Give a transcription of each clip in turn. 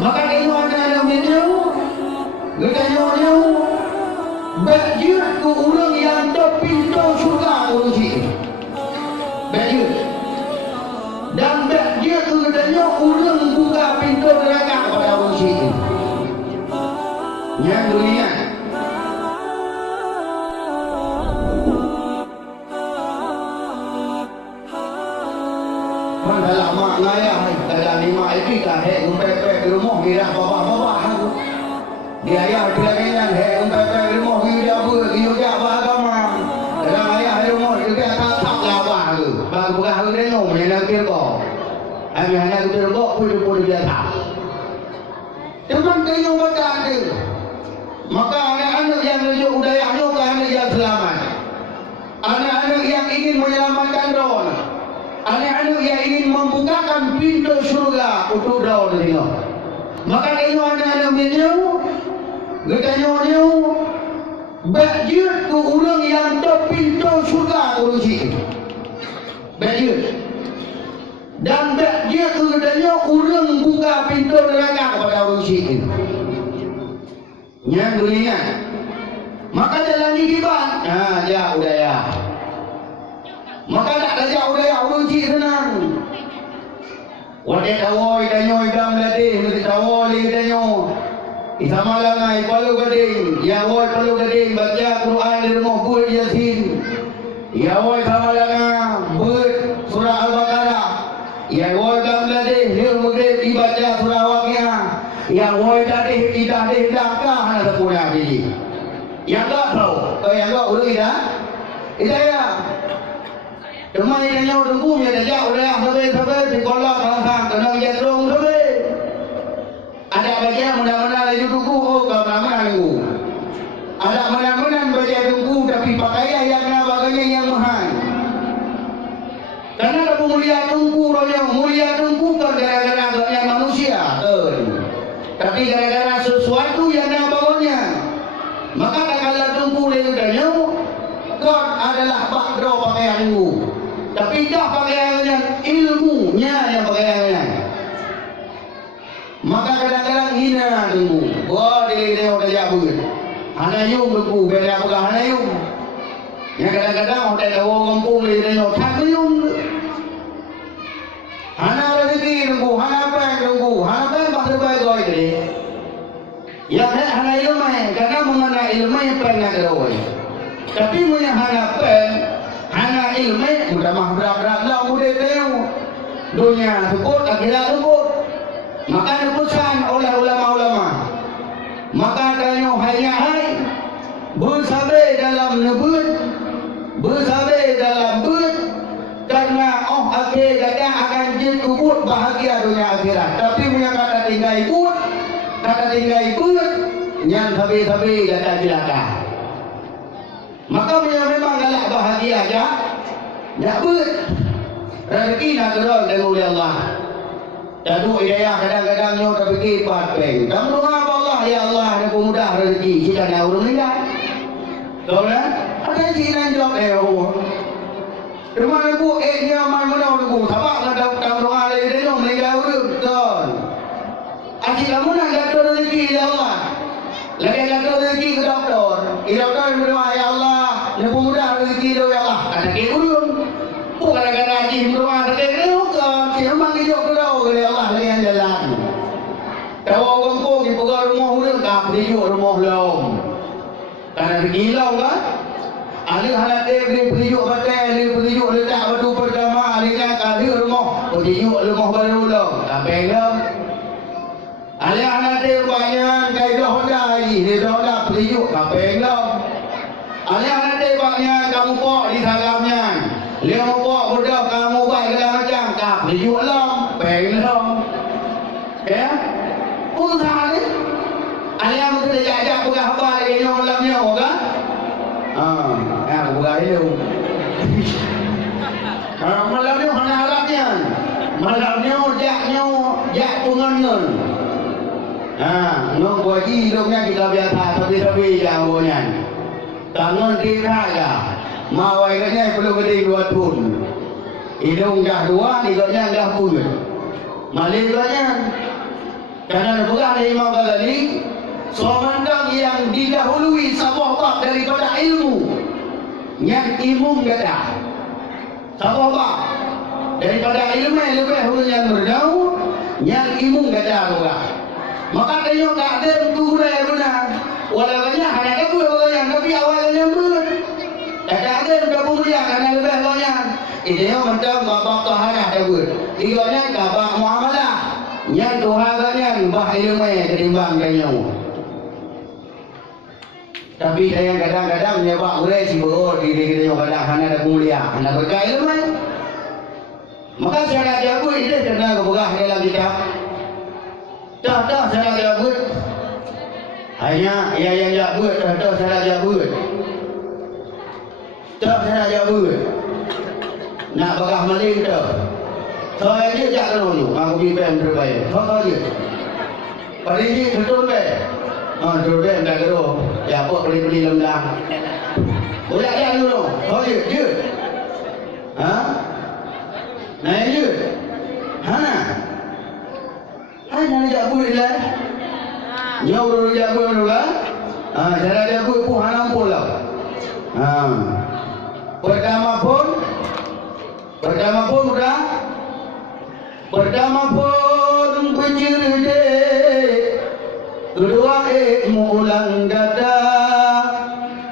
Maka kayu ada video, Tanyoe Beut ku ureung yang terpintu surga uji. Beut. Dan Beut ku Tanyoe ureung buka pintu neraka kepada uji. Yang dunia. Dalam mak ngayah dalam lima itu tak hek umpet-umpet di rumah dia bawah-bawah. Dia ayah dia dengan hek umpet-umpet di rumah dia Ureung Jak agama. Dalam ayah di rumah juga tak lawah tu. Bang bukan hari dia nyom yang nak kira. Ami anak kita kok pun dia tak. Teman kayu baca tu. Maka anak-anak yang rujuk budayanya bukan anak yang selamat. Anak-anak yang ingin menyelamatkan Darul. Anak-anak yang ingin membukakan pintu surga untuk Darul ini. Maka kayu anak-anak video, Tanyoe Beut ku ureung yang terpintu surga uji. Beut. Dan Beut ku Tanyoe ureung buka pintu neraka kepada uji. Yang dunia. Maka jalan hidupan. Ya udaya. Maka tak ada udaya uji senang. Wadah tawoi Tanyoe dam latih mesti tawoi Tanyoe. Sama langai Paloh Gadeng. Ya woi Paloh Gadeng baca Quran di rumah buat Yasin. Ya woi sama langai buat surah Al-Baqarah. Ya woi dam latih dia maghrib dibaca surah Waqiah. Ya woi tadi tidak dakah ada punya biji. Yang tak tahu. Yang tak udah tidak. Tidak ya. Cuma yang Tanyoe tunggu dia jauh dah sampai di kolak langsung kena jatuh sampai. Ada baca mudah-mudahan lagi tunggu oh kau ramai tunggu. Ada mudah-mudahan baca tunggu tapi pakaian yang bagainya yang mahal. Karena ada mulia tunggu rohnya mulia tunggu kan gara-gara yang manusia. Tapi gara-gara sesuatu yang bagainya. Maka kalau tunggu lagi Tanyoe God adalah bakro pakaianmu. Tapi dah pakaiannya ilmunya yang pakaiannya. Maka kadang-kadang hina tunggu. Wah dia Ureung Jak Beut. Hana yung tunggu beda bukan hana yung. Yang kadang-kadang orang tahu kampung dia tak yung. Hana rezeki tunggu, hana peng tunggu, hana peng pasal baik goi tadi. Yang hana ilmu karena mengenai ilmu yang peng nak goi. Tapi punya hana peng, hana ilmu mudah mah berat-berat lah mudah tahu. Dunia sebut akhirat sebut. Maka diputuskan oleh ulama-ulama. Maka Tanyoe hanya hai bersabar dalam nebut, bersabar dalam beut. Karena akhir kata akan jemput bahagia dunia akhirat. Tapi punya kata tinggal ikut, kata tinggal ikut, yang sabi-sabi kata celaka. Maka punya memang galak bahagia aja. Jak beut. Rezeki nak turun dari oleh Allah. Jatuh hidayah kadang-kadang nyo terfikir patpeng. Kamu doa apa Allah ya Allah ada pemudah rezeki jika nak urung meninggal. Tahu tak? Ada jiran jawab Allah. Cuma aku dia mana aku sabak ada kamu doa lagi dia meninggal urung. Betul. Asyik kamu nak jatuh rezeki ya Allah. Lagi jatuh rezeki ke doktor. Doktor berdoa ya Allah ada pemudah rezeki dia ya Allah. Ada ke urung. Bukan kadang-kadang haji berdoa ada ke bukan. Memang hidup kau oleh Allah dengan jalan. Kalau kampung di pegang rumah Ureung tak pergi rumah long. Karena bergilau kan? Alih halat dia pergi batai, alih pergi letak batu pertama, alih kan kali rumah pergi rumah baru long. Tak pegang. Alih halat dia banyak kaidah Huda, dia Huda pergi tak pegang. Alih halat dia banyak kamu pok di salamnya. Dia mau pok Huda kamu baik dalam macam tak pergi long. Pegang. Ya? Usaha ni. Alia mesti diajak buka apa lagi yang malamnya, kan? Buka itu. Malamnya mana harapnya? Malamnya jak pungannya. Nong kuaji hidupnya kita biasa tapi yang punya. Tangan kita ya. Mawai katanya perlu gede 2 tahun. Hidung dah 2, hidungnya dah pun. Malin katanya. Karena berkah dari Imam Ghazali, seorang yang didahului sahabat daripada ilmu, yang ilmu gada. Sahabat daripada ilmu yang lebih hulu yang berdau, yang ilmu gada juga. Maka tengok Gadeng tu guna, walau banyak ada kabur orang tapi awalnya berat. Gadeng kabur dia karena lebih banyak. Ini yang macam bapak tahanah kabur. Iganya bapak muamalah. Yang tuhannya bah ilmu ketimbang tengok. Tapi saya kadang-kadang nyebab boleh si beror di tengok kadang hana ada mulia, hana berkah ilmu. Maka saya jago ini kena keberkah dalam kitab. Tak Syarat Jak Beut. Hanya yang Jak Beut, tak Syarat Jak Beut. Tak Syarat Jak Beut. Nak bakah maling tu. Saya je jak dulu, aku bipem terbaik. Kau je. Pada ini betul be. Betul be tak kero. Ya apa beli lemdah. Boleh jak dulu. Kau je. Naik je. Jangan Jak Beut lah. Ureung Jak Beut dulu lah. Syarat Jak Beut pun hanam pula. Pertama pun mudah. Pertama pun bercerdik. Kedua mulang dada.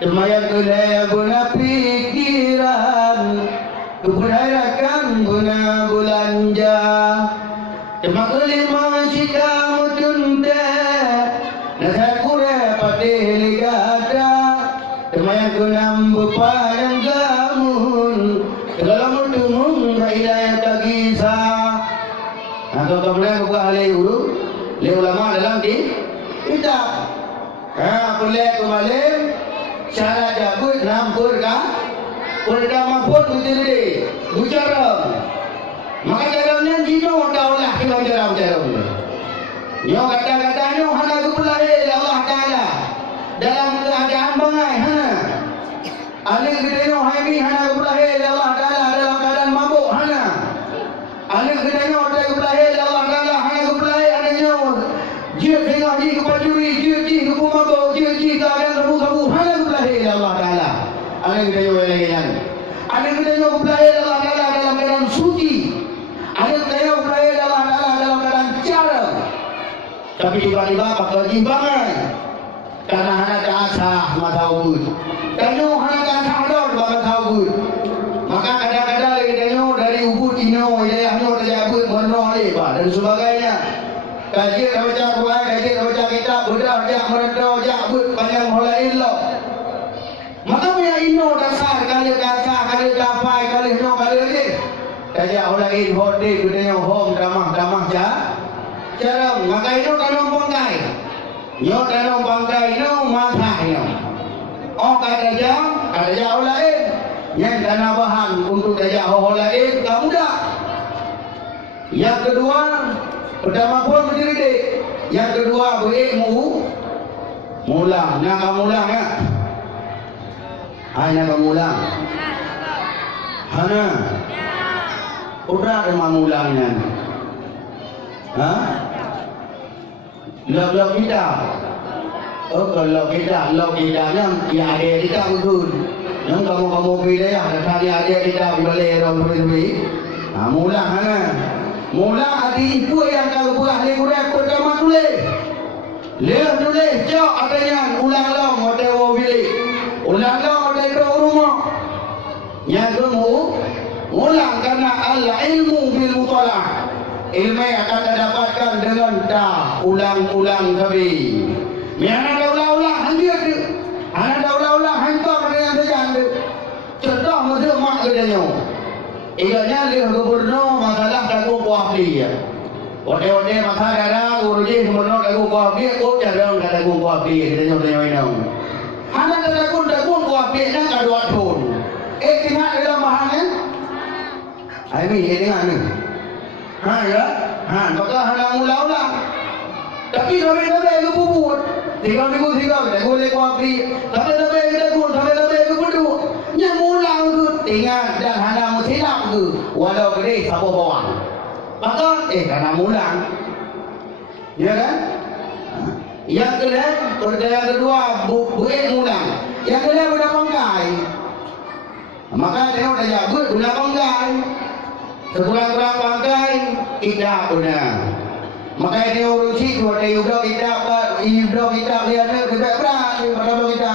Termayang gelap guna pikiran. Keberharakan guna belanja. Temak kelima jika mutunda nasihat kura patih ligada. Temayang kenam berpadang gamun segala mutumung hidayah tak kisah. Atau kemudian buka oleh ulama dalam kitab. Boleh kembali Syarat Jak Beut nampurkan pertama pun bercerdik bicara. Maka caranya jino daulah kita cara. Nyo kata-katanya hana kepelai Allah Taala dalam keadaan bangai hana. Alik kita hari hana kepelai Allah Taala dalam keadaan mabuk hana. Alik kita kepelai Allah Taala hana kepelai adanya dia tengah di kepacuri, dia kepu mabuk, dia keadaan kepu hana kepelai Allah Taala. Alik kita lagi kan. Alik kita kepelai Allah Taala dalam keadaan suci. Ada tayang peraya dalam keadaan cara. Tapi tiba-tiba bakal jimbangan. Karena hana kasah matahud. Tanyoe hana kasah dor bakal tahud. Maka kadang-kadang lagi tanyoe dari ubud ino Dayahnya Jak Beut mono lebar dan sebagainya. Kajian baca Quran, kajian baca kitab, Ureung Jak merendau Jak Beut panjang holaillah. Maka punya ino dasar kali kasah, kali kapai, kali no kali ni. Kaya olain hodi dunia hom damah jarang maka itu kanong bangkai nyo kanong bangkai no matahnya ada jam olain yang dana bahan untuk daya olain kamu dah. Yang kedua pertama pun bercerdik, yang kedua mulang nak mulang ya hanya mulang hana udah ada mulangnya. Log kita. Kalau kita yang ada kita betul. Yang kamu pilih ya, tadi ada kita boleh orang beri. Mulang hana. Mulang hati ibu yang kalau buah lekurek pertama tulis. Lihat tulis jauh adanya ulang long hotel bilik. Ulang long hotel rumah. Yang kedua ulang karena al-ilmu bil mutalah. Ilmu akan didapatkan dengan ulang-ulang kami. Miana daulah-ulang hancur. Ana daulah-ulang hancur dengan saja. Contoh masuk mak kedanya. Iganya lihat gubernur masalah kagu kuahli ya. Ode-ode masalah darah uruji gubernur kagu kuahli, kok jarang kagu kuahli kedanya ini. Ana kagu kuahli nak kadua ton. Tinggal dalam bahannya. Ini kan. Maka hana ulang-ulang. Tapi sampai ke bubur. Tiga boleh kuapi. Sampai ke bubur. Yang ulang tu tinggal dan hana musilap tu. Walau gede sapu bawang. Maka hana ulang. Ya kan? Yang kedua buik mulang. Yang kedua budak pangkai. Maka tengok Dayah Beut budak pangkai. Sekurang-kurang pangkai kita punya. Maka dia urusi dua dia udah kita dia ada kebek berat pada kita.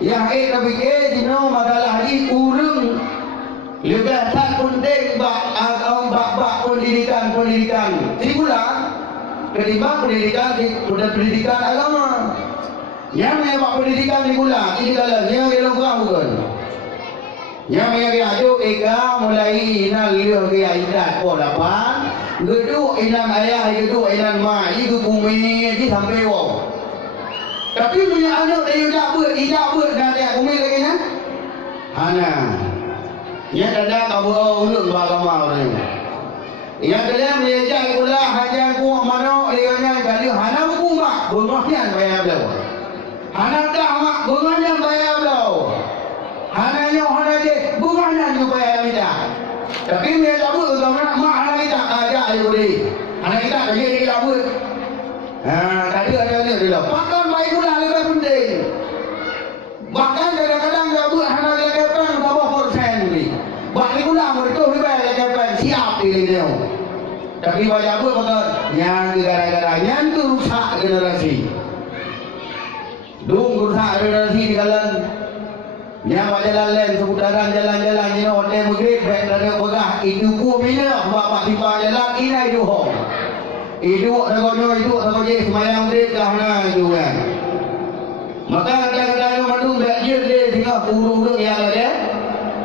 Yang kita fikir dino masalah ini urung lebih tak penting bak pendidikan. Jadi pula ketimbang pendidikan agama. Yang memang pendidikan di pula ini kalau dia belum bukan. Yang mereka ajuk eka mulai inal liur ke aidat polapan geduk inan ayah geduk inan mak itu bumi ini sampai wow. Tapi punya anak dia tidak buat dah dia bumi lagi kan? Hana. Nya ada kau ulun agama orang. Yang dalam belajar pula hajar ku mano dia kali hana buku mak bungahan bayar belau. Hana dah mak bungahan bayar belau. Hana je bungahan juga bayar kita. Tapi dia tak buat agama mak hana kita ada ayo deh. Hana kita kerja dia tak buat. Tadi ada dia. Pakai baik pula lebih penting. Bahkan kadang-kadang tak buat hana lekapan berapa persen ni. Balik pula mereka lebih lekapan siap dia. Tapi banyak buat betul. Yang gara-gara yang tu rusak generasi. Rusak generasi di kalan. Yang jalan lain seputaran jalan-jalan ni hotel maghrib baik dari pegah itu ku mina bapak tiba jalan ini itu hong. Itu rekonyo itu sama je semayang dia kahna itu kan. Maka kadang-kadang mandung belajar dia sehingga burung-burung yang ada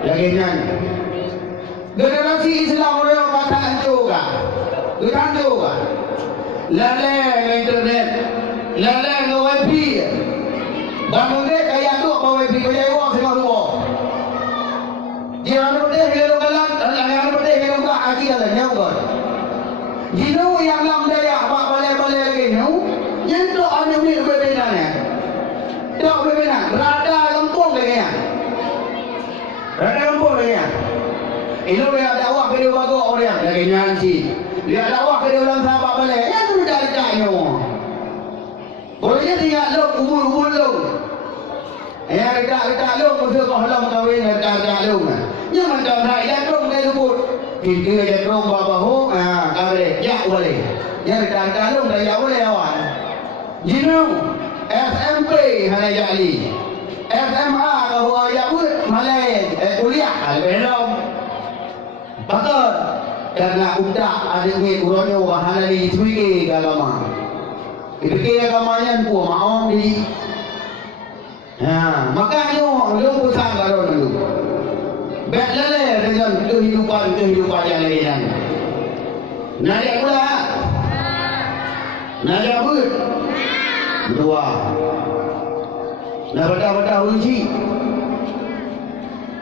lagi nyan. Generasi Islam orang kata juga. Kita juga. Lale internet. Lale wifi. Bangun dia kayak tu apa wifi kaya wang semua semua. Dia anu dia hello kalan, anu dia hello ka aki kalan nyau kan. Jino yang lam Dayah pak balai-balai lagi nyau. Yang tu anu ni berbeza ni. Tak berbeza. Rada kampung lagi ya. Rada kampung lagi ya. Itu dia dakwah ke dia bagus orang lagi nyanyi. Dia dakwah ke dia orang sahabat balai. Yang tu dah dekatnya. Bolehnya tinggal long kubur long. Dekat long mesti kau halam kahwin dekat long. Yang macam rakyat long dia sebut. Kita je long babahu kahwin jak boleh. Yang dekat long dah jak boleh awak. Jino SMP halai jali. SMA kau jak buat malai kuliah belum. Betul. Karena udah ada ni uronyo bahan dari SYEKH agama. Fikir agamanya ku mau di. Makanya lu pusang kalau dulu. Betlele dengan kehidupan yang lain. Naya pula. Naya Beut. Dua. Nak benda uji.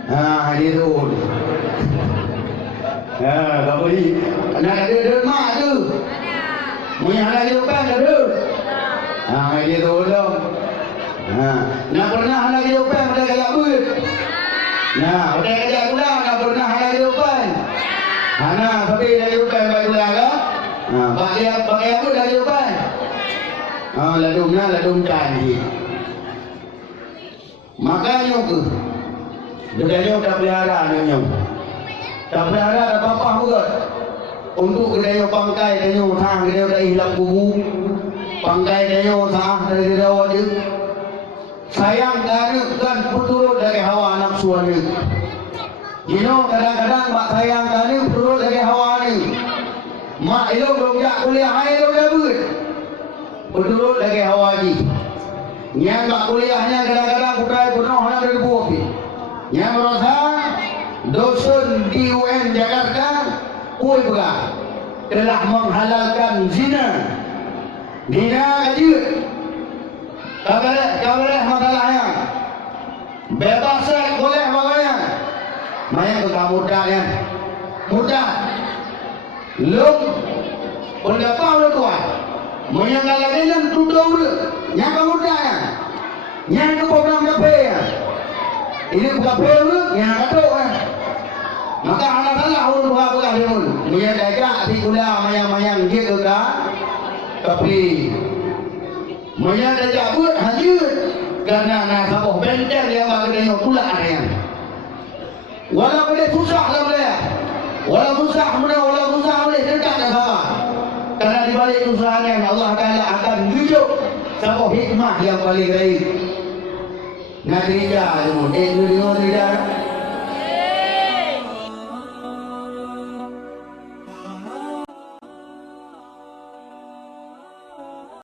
Darul. Kau beri. Nak ada mak tu. Punya anak hidupan Darul. Ini tolong. Nak pernah anak hidupan pada Dayah Beut. Pada kerja pula nak pernah anak hidupan. Tapi dah hidupan baik pula ke? Pakai apa dah hidupan? Ladum canggih. Makanya ke. Dia tak pelihara dia. Tak pelihara ada apa-apa juga. Untuk kedai pangkai Tanyoe thang kedai dah hilang kubu. Pangkai Tanyoe sah dari dawa dia. Sayang kan turut dari hawa nafsu ni. Jino kadang-kadang mak sayang kan turut dari hawa ni. Mak Ureung Jak kuliah Ureung Jak Beut. Turut dari hawa ni. Yang mak kuliahnya kadang-kadang budaya penuh nak berbuat. Yang merasa dosen di UN Jakarta Kue pula telah menghalalkan zina. Zina aja. Kabarlah masalahnya. Bebas seks boleh bagaimana? Maya ke kamu muda kan? Muda. Lung. Pendapat lu tuan. Maya kalau dengan tuduh lu. Yang kamu muda kan? Yang ke program kafe kan? Ini kafe lu yang kata kan? Maka anak salah urut buah buah dia pun. Dia dah si kuliah mayang-mayang dia ke Tapi Maya dah jabut hanya kerana nak sabah benteng yang bagi tengok pula ada yang walau boleh susah lah boleh, walau susah boleh dekat dah sabah. Kerana di balik usahanya Allah Ta'ala akan tunjuk sabah hikmah yang paling baik. Nak kerja tu, dengar tidak?